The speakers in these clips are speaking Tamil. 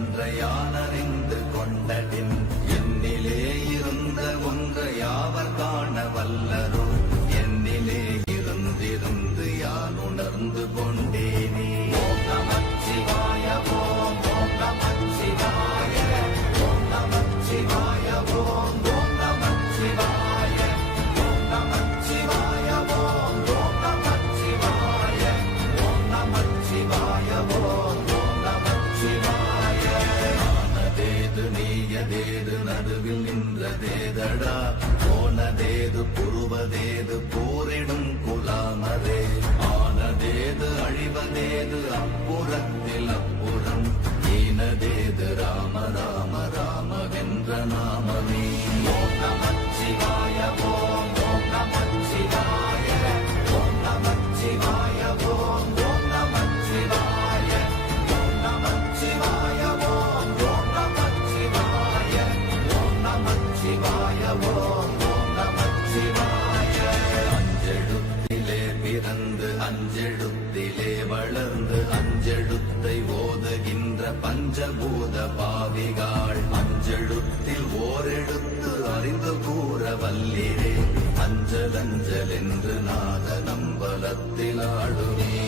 ஒன்றையானறிந்து கொண்டதின் சொல்லிடே அஞ்சலஞ்சல் என்று நாத நம்பலத்தில் ஆடுமே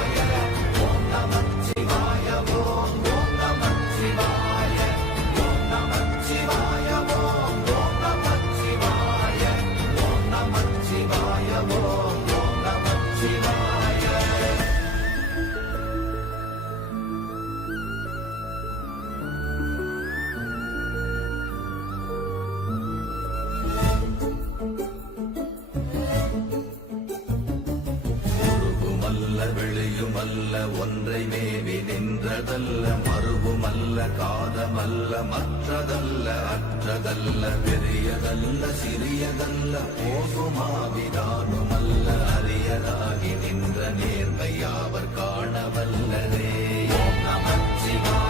மேவி நின்றதல்ல மறுவுமல்ல காதமல்ல மற்றதல்ல அற்றதல்ல பெரியதல்ல சிறியதல்ல போகுமாவிதானுமல்ல அரியதாகி நின்ற நேர்மையாவர் காணவல்லரே. நமச்சிவா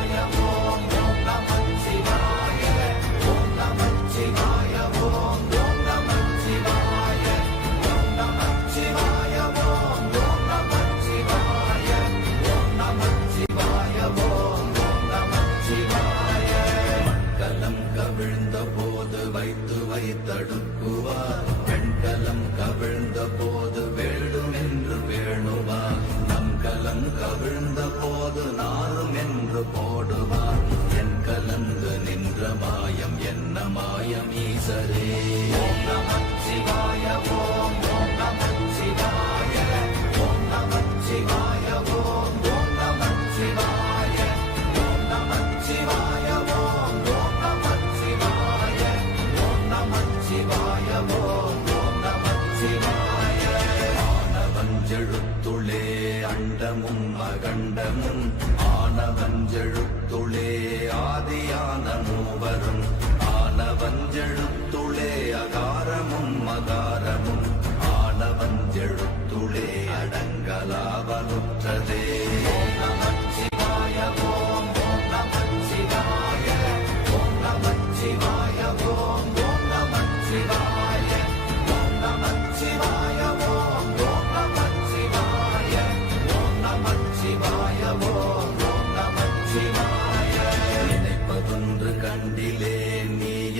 மூவரும் ஆனவஞ்செழுத்துளே அகாரமும் மகாரமும் ஆனவஞ்செழுத்துளே அடங்கலாவலுற்றதே. நமச்சிவாயவும்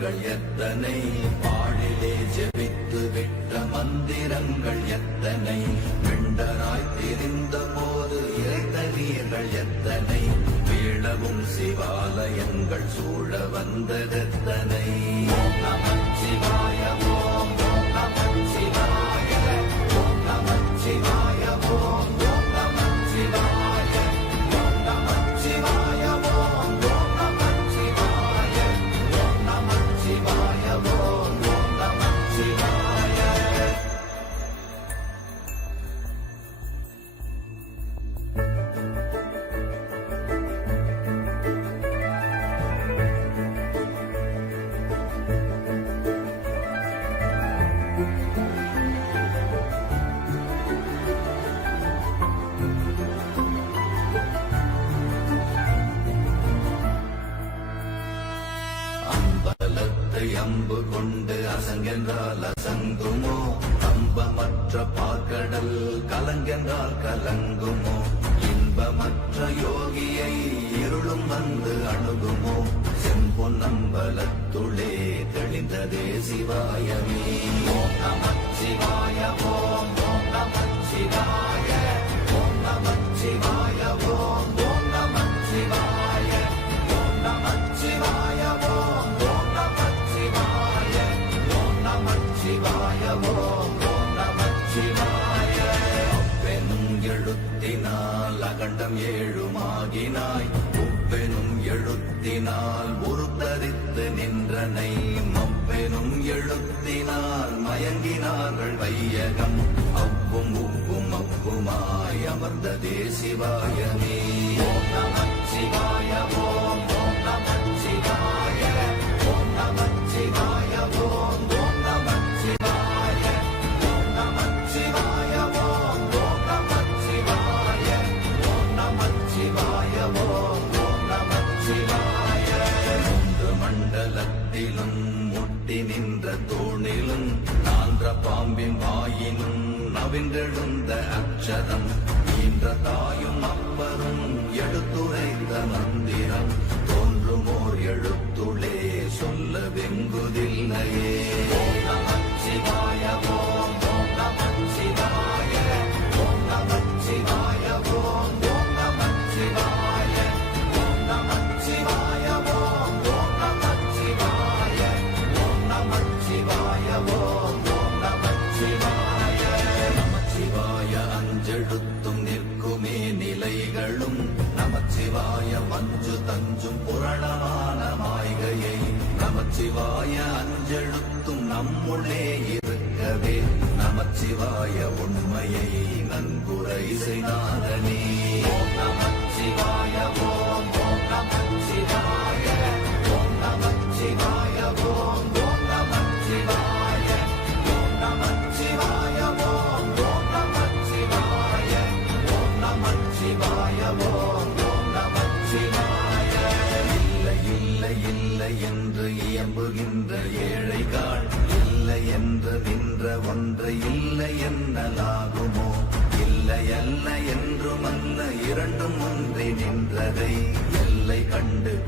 மந்திரங்கள் எத்தனை? பாழிலே ஜெபித்து விட்ட மந்திரங்கள் எத்தனை? பெண்டராய் தெரிந்த போது இறைத்த நீர்கள் எத்தனை? வீழவும் சிவாலயங்கள் சூழ வந்ததெத்தனை? ஓம் கலங்கென்றால் அசங்குமோ? அம்பமற்ற பாக்கடல் கலங்கென்றால் கலங்குமோ? இன்பமற்ற யோகியை இருளும் வந்து அணுகுமோ? செம்பொன்னம்பலத்துளே தெளிந்ததே சிவாயமே. ஓம் நம சிவாய ஓம் ஓம் நம ஓம் நமச்சிவாய அமர்ந்ததே சிவாயமே ஓம் நம சிவாய ஓம் ஓம் நம சிவாய ஓம் நம சிவாய ஓம் ஓம் நம சிவாய ஓம் நம சிவாய ஓம் ஓம் நம சிவாய ஓம் நம சிவாய ஓம் ஓம் நம சிவாய மூன்று மண்டலத்திலும் முட்டி நின்ற தூணிலும் நான்ற பாம்பின் வாயினும் நவின்றெழுந்த அக்ஷரம் ஈன்ற தாயும் நமச்சிவாய அஞ்செழுத்தும் நம்முள்ளே இருக்கவே. நமச்சிவாய உண்மையை நன்குரை செய்தாதனே. ஏழைகாள் இல்லை என்று நின்ற ஒன்று இல்லை என்னலாகுமோ? இல்லை அல்ல என்றும் அல்ல இரண்டும் ஒன்றி நின்றதை எல்லை கண்டு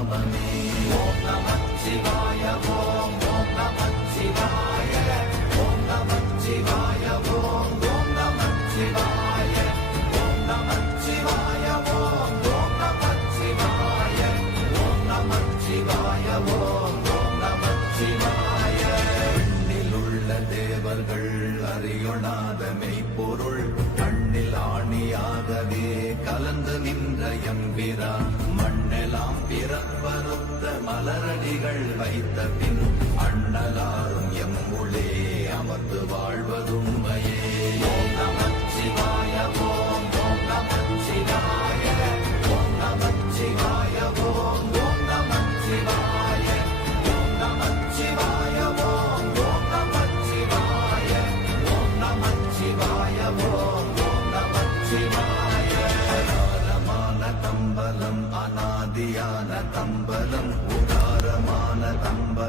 நாமமே ஓம் நம சிவாய ஓம் ஓம் நம சிவாய ஓம் நம சிவாய ஓம் ஓம் நம சிவாய ஓம் நம சிவாய ஓம் ஓம் நம சிவாய ஓம் நம சிவாய ஓம் ஓம் நம சிவாய விண்ணிலுள்ள தேவர்கள் அறியொணாத மெய்ப்பொருள் கண்ணில் ஆணியாகவே கலந்து நின்ற எம்பிரான் மலரடிகள் வைத்த பின் அண்ணலாரும் எம்முளே அமர்ந்து வாழ்வதுண்மையே. ஓம் சிவாய ஓம் ஓம் சிவாய ஓம் நம சிவாய ஓம் ஓம் நம சிவாய ஓம் நம சிவாய ஓம் ஓம் நம சிவாய ஓம் நம சிவாய ஓம் ஓம் நம சிவாய. உதாரமான தம்பலம் அநாதியான தம்பலம்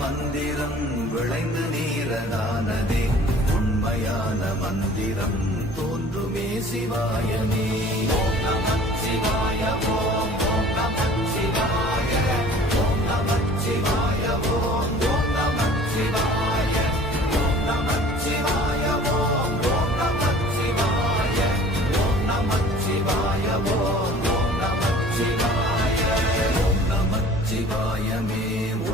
மந்திரம் விளைந்து நீரதானதே. உண்மையான மந்திரம் தோன்றுமே சிவாயமே. சிவாய ஓம் ஓம் சிவாய ஓம் சிவாய ஓம் சிவாய ஓம் சிவாய ஓம் சிவாய ஓம் சிவாய ஓம் சிவாய ஓம் சிவாயமே